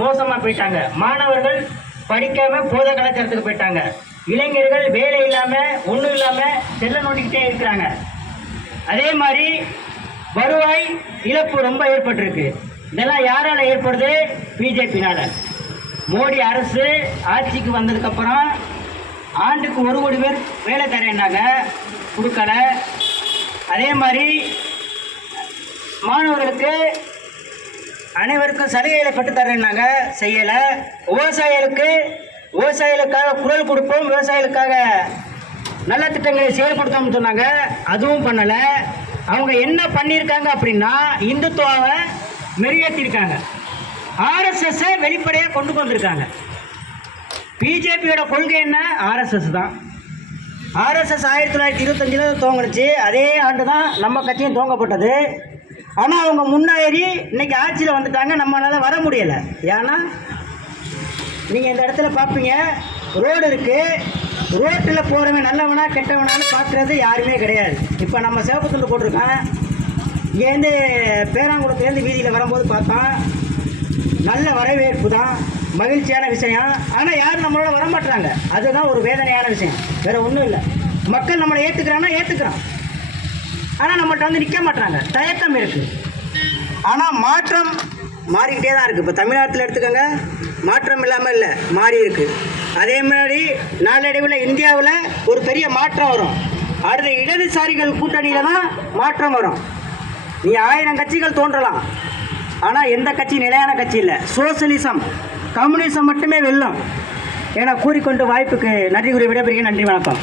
மோசமாக போயிட்டாங்க. மாணவர்கள் படிக்காமல் போதை கலாச்சாரத்துக்கு போயிட்டாங்க. இளைஞர்கள் வேலை இல்லாமல் ஒன்றும் இல்லாமல் செல்ல நோண்டிக்கிட்டே இருக்கிறாங்க. அதே மாதிரி வருவாய் இழப்பு ரொம்ப ஏற்பட்டிருக்கு. இதெல்லாம் யாரால் ஏற்படுது? பிஜேபினால. மோடி அரசு ஆட்சிக்கு வந்ததுக்கப்புறம் ஆண்டுக்கு 1 கோடி பேர் வேலை தரேன்னாங்க, கொடுக்கல. அதே மாதிரி மாணவர்களுக்கு அனைவருக்கும் சலுகைகளை பெற்றுத்தரேன்னாங்க, செய்யலை. விவசாயிகளுக்காக குரல் கொடுப்போம், விவசாயிகளுக்காக நல்ல திட்டங்களை செயல்படுத்தோம்னு சொன்னாங்க, அதுவும் பண்ணலை. அவங்க என்ன பண்ணியிருக்காங்க அப்படின்னா இந்துத்துவாவை மெருகேற்றிருக்காங்க. ஆர்எஸ்எஸ்ஸை வெளிப்படையாக கொண்டு வந்திருக்காங்க. பிஜேபியோட கொள்கை என்ன? ஆர்எஸ்எஸ் தான். ஆர்எஸ்எஸ் 1925 துவங்குனுச்சு. அதே ஆண்டு தான் நம்ம கட்சியும் துவங்கப்பட்டது. ஆனால் அவங்க முன்னேறி இன்னைக்கு ஆட்சியில் வந்துட்டாங்க. நம்மளால் வர முடியலை. ஏன்னா நீங்கள் இந்த இடத்துல பார்ப்பீங்க, ரோடு இருக்குது. ரோட்டில் போகிறவன் நல்லவனா கெட்டவனான்னு பார்க்குறது யாருமே கிடையாது. இப்போ நம்ம சிவப்பு துண்டு போட்டிருக்கோம். இங்கேருந்து பேராங்குளத்துலேருந்து வீதியில் வரும்போது பார்த்தோம், நல்ல வரவேற்பு தான், மகிழ்ச்சியான விஷயம். ஆனால் யாரும் நம்மளோட வரமாட்டுறாங்க. அதுதான் ஒரு வேதனையான விஷயம், வேறு ஒன்றும் இல்லை. மக்கள் நம்மளை ஏற்றுக்கிறான், ஆனால் நம்மள்கிட்ட வந்து நிற்க மாட்டாங்க. தயக்கம் இருக்குது. ஆனால் மாற்றம் மாறிக்கிட்டே தான் இருக்குது. இப்போ தமிழ்நாட்டில் எடுத்துக்கோங்க, மாற்றம் இல்லாமல் இல்லை, மாறி இருக்குது. அதே மாதிரி நாளடைவில் இந்தியாவில் ஒரு பெரிய மாற்றம் வரும். அடுத்த இடதுசாரிகள் கூட்டணியில் தான் மாற்றம் வரும். நீ 1000 கட்சிகள் தோன்றலாம், ஆனால் எந்த கட்சி நிலையான கட்சி இல்லை. சோசியலிசம், கம்யூனிசம் மட்டுமே வெல்லும் என கூறிக்கொண்டு வாய்ப்புக்கு நன்றி கூறி விடைபெறுகிறேன். நன்றி, வணக்கம்.